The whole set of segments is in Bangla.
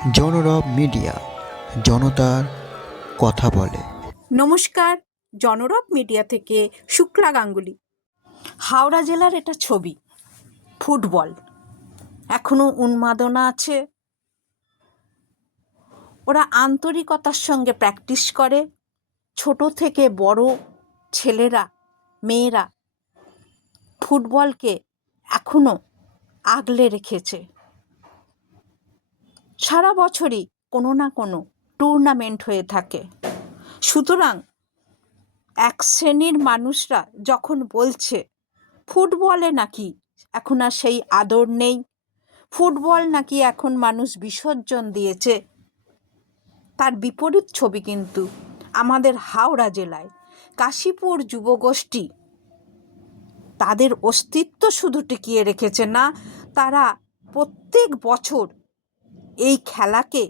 জনরব মিডিয়া, জনতার কথা বলে। নমস্কার, জনরব মিডিয়া থেকে শুক্লা গাঙ্গুলি। হাওড়া জেলার এটা ছবি। ফুটবল এখনো উন্মাদনা আছে, ওরা আন্তরিকতার সঙ্গে প্র্যাকটিস করে। ছোট থেকে বড় ছেলেরা, মেয়েরা ফুটবলকে এখনো আগলে রেখেছে। সারা বছরই কোনো না কোনো টুর্নামেন্ট হয়ে থাকে। সুতরাং এক শ্রেণীর মানুষরা যখন বলছে ফুটবলে নাকি এখন আর সেই আদর নেই, ফুটবল নাকি এখন মানুষ বিসর্জন দিয়েছে, তার বিপরীত ছবি কিন্তু আমাদের হাওড়া জেলায় কাশীপুর যুবগোষ্ঠী তাদের অস্তিত্ব শুধু টিকিয়ে রেখেছে না, তারা প্রত্যেক বছর এই খেলাকে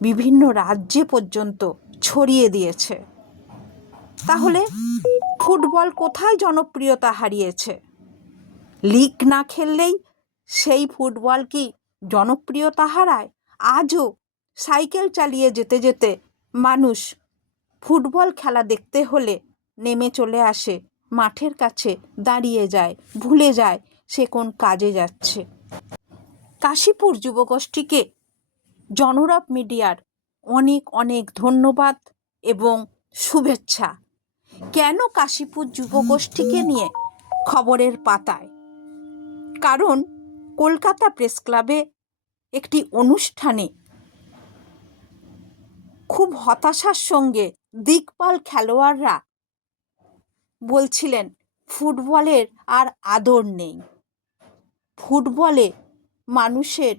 বিভিন্ন রাজ্যে পর্যন্ত ছড়িয়ে দিয়েছে। তাহলে ফুটবল কোথায় জনপ্রিয়তা হারিয়েছে? লিগ না খেললেই সেই ফুটবল কি জনপ্রিয়তা হারায়? আজও সাইকেল চালিয়ে যেতে যেতে মানুষ ফুটবল খেলা দেখতে হলে নেমে চলে আসে মাঠের কাছে, দাঁড়িয়ে যায়, ভুলে যায় সে কোন কাজে যাচ্ছে। কাশীপুর যুবগোষ্ঠীকে জনরব মিডিয়ার অনেক অনেক ধন্যবাদ এবং শুভেচ্ছা। কেন কাশীপুর যুবগোষ্ঠীকে নিয়ে খবরের পাতায়? কারণ কলকাতা প্রেস ক্লাবে একটি অনুষ্ঠানে খুব হতাশার সঙ্গে দিকপাল খেলোয়াড়রা বলছিলেন ফুটবলের আর আদর নেই, ফুটবলে মানুষের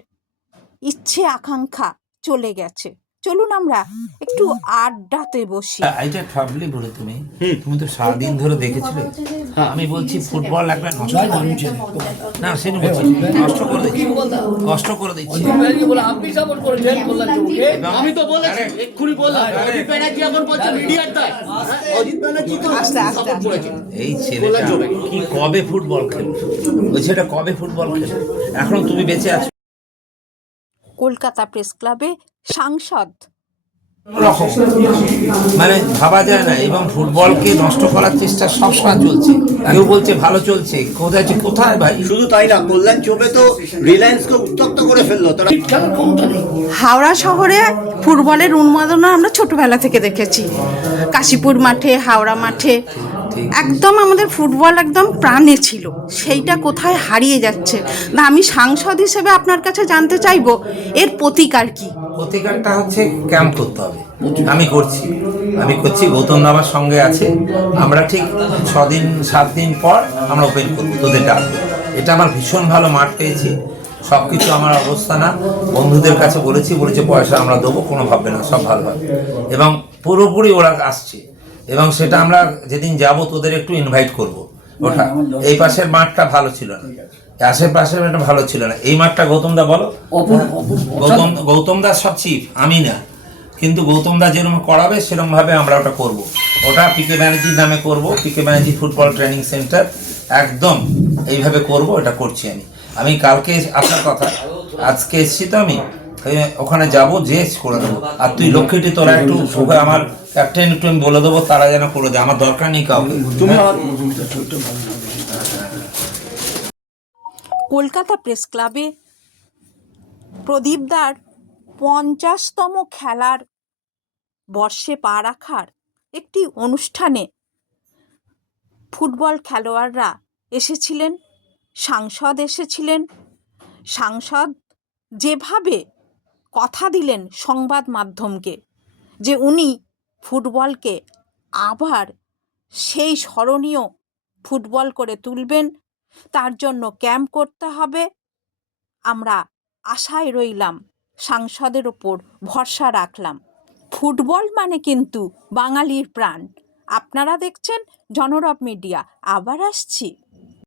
ইচ্ছে আকাঙ্ক্ষা চলে গেছে। চলুন আমরা একটু আড্ডাতে বসি। এটা ভাবলি বলে তুমি তুমি তো সারাদিন ধরে দেখেছিলে। আমি বলছি ফুটবল একটা নষ্ট করে না, সেটা বলছি নষ্ট করে দিচ্ছি, কষ্ট করে দিচ্ছি। আমি তো বলেছি, এক্ষুনি বললাম অজিত ব্যানার্জি এখন বলছে মিডিয়ার দায়। অজিত ব্যানার্জি তো সাপোর্ট করেছে। এই ছেলেটা কি কবে ফুটবল খেলবে? ওই ছেলেটা কবে ফুটবল খেলবে? এখন তুমি বেঁচে আছো। কলকাতা প্রেস ক্লাবে সাংসদ রকম মানে ভাবা যায় না, এবং ফুটবলকে নষ্ট করার চেষ্টা সবসময় চলছে। কেউ বলছে ভালো চলছে, কোথায় কোথায় ভাই? শুধু তাই না, কল্যাণ চোপে তো রিলায়েন্সকে উত্তপ্ত করে ফেললো তারা। হাওড়া শহরে ফুটবলের উন্মাদনা আমরা ছোটবেলা থেকে দেখেছি। কাশীপুর মাঠে, হাওড়া মাঠে একদম আমাদের ফুটবল একদম প্রাণে ছিল। সেইটা কোথায় হারিয়ে যাচ্ছে? না, আমি সাংসদ হিসেবে আপনার কাছে জানতে চাইবো এর প্রতিকার কি? প্রতিকারটা হচ্ছে ক্যাম্প করতে হবে। আমি করছি, গৌতম আমার সঙ্গে আছে। আমরা ঠিক 6-7 দিন পর আমরা ওপেন করবো, তোদের ডাকবো। এটা আমার ভীষণ ভালো মাঠ পেয়েছি, সব কিছু আমার অবস্থা না। বন্ধুদের কাছে বলেছে পয়সা আমরা দেবো, কোনো ভাববে না, সব ভালো হবে। এবং পুরোপুরি ওরা আসছে, এবং সেটা আমরা যেদিন যাব তোদের একটু ইনভাইট করব। ওটা এই পাশের মাঠটা ভালো ছিল না, আশেপাশের মাঠটা ভালো ছিল না। এই মাঠটা গৌতমদা বলো, গৌতমদা সব চিফ, আমি না, কিন্তু গৌতমদা যেরকম করাবে সেরকম ভাবে আমরা ওটা করব। ওটা পিকে ব্যানার্জির নামে করব, পিকে ব্যানার্জি ফুটবল ট্রেনিং সেন্টার, একদম এইভাবে করব। এটা করছি আমি কালকে আপনার কথা, আজকে এসছি তো আমি ওখানে যাব, যে করে দেবো। আর তুই লক্ষ্মীটি তোরা একটু আমার ক্যাপ্টেন একটু আমি বলে দেবো, তারা যেন করে দেয়, আমার দরকার নেই কাউকে। কলকাতা প্রেস ক্লাবে প্রদীপদার 50তম খেলার বর্ষে পা রাখার একটি অনুষ্ঠানে ফুটবল খেলোয়াড়রা এসেছিলেন, সাংসদ এসেছিলেন। সাংসদ যেভাবে কথা দিলেন সংবাদ মাধ্যমকে যে উনি ফুটবলকে আবার সেই স্মরণীয় ফুটবল করে তুলবেন, তার জন্য ক্যাম্প করতে হবে। আমরা আশায় রইলাম, সাংসদের ওপর ভরসা রাখলাম। ফুটবল মানে কিন্তু বাঙালির প্রাণ। আপনারা দেখছেন জনরব মিডিয়া, আবার আসছি।